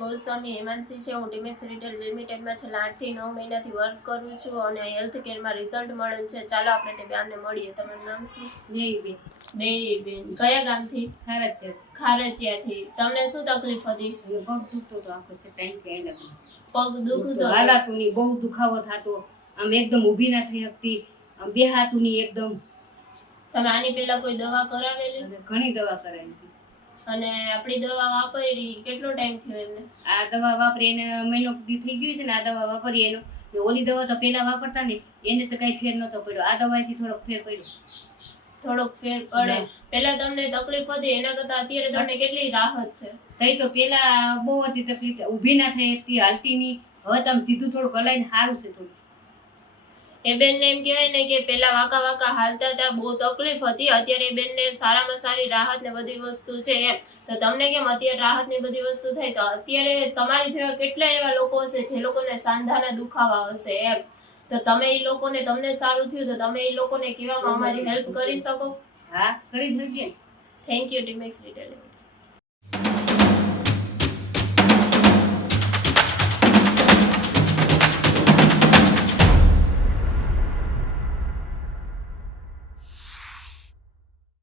ગોસ્વામી હેમાંશી છે. હું ડિમેક્સ રિટેલ લિમિટેડમાં છેલ્લા 8 થી 9 મહિનાથી વર્ક કરું છું અને હેલ્થ કેરમાં રિઝલ્ટ મળેલ છે. ચાલો આપણે તે બેનને મળીએ. તમારું નામ શું? દેવીબેન. કયા ગામથી? ખારચિયાથી. તમને શું તકલીફ હતી? પગ દુખતો હતો આખો ટાઈમ કે એને પગ દુખતો હાલાતું ની બહુ દુખાવો થતો, આમ એકદમ ઊભી ના થઈ શકતી, આમ બે હાથું ની એકદમ. તમે આની પહેલા કોઈ દવા કરાવેલી? ઘણી દવા કરાવી અને આપણી દવા વાપરી કેટલો ટાઈમ થયો એમને? આ દવા વાપરી એને મહિનો દી થઈ ગયો છે ને. આ દવા વાપરી એનો ઓલી દવા તો પેલા વાપરતા ને એને તો કઈ ફેર નતો પડ્યો. આ દવાથી થોડોક ફેર પડ્યો. થોડોક ફેર પડે. પેલા તમને તકલીફ હતી એના કરતા અત્યારે તમને કેટલી રાહત છે? કઈ તો પેલા બહુ હતી તકલીફ, ઊભી ના થઈ શકતી, હાલતી ની. હવે તમે સીધું થોડુંક હલાઈને સારું છે થોડું. એ બેનને એમ કહેવાય ને કે પેલા વાંકા વાંકા હાલતા હતા, બહુ તકલીફ હતી. અત્યારે એ બેનને સારામાં સારી રાહત ને બધી વસ્તુ છે એમ. તો તમને કેમ અત્યારે રાહત ને બધી વસ્તુ થાય? તો અત્યારે તમારી જેવા કેટલા એવા લોકો હશે જે લોકોને સાંધાના દુખાવા હશે એમ. તો તમે એ લોકોને, તમને સારું થયું તો તમે એ લોકોને કહેવામાં અમારી હેલ્પ કરી શકો? હા, કરી શકીએ. Thank you Dimex retail.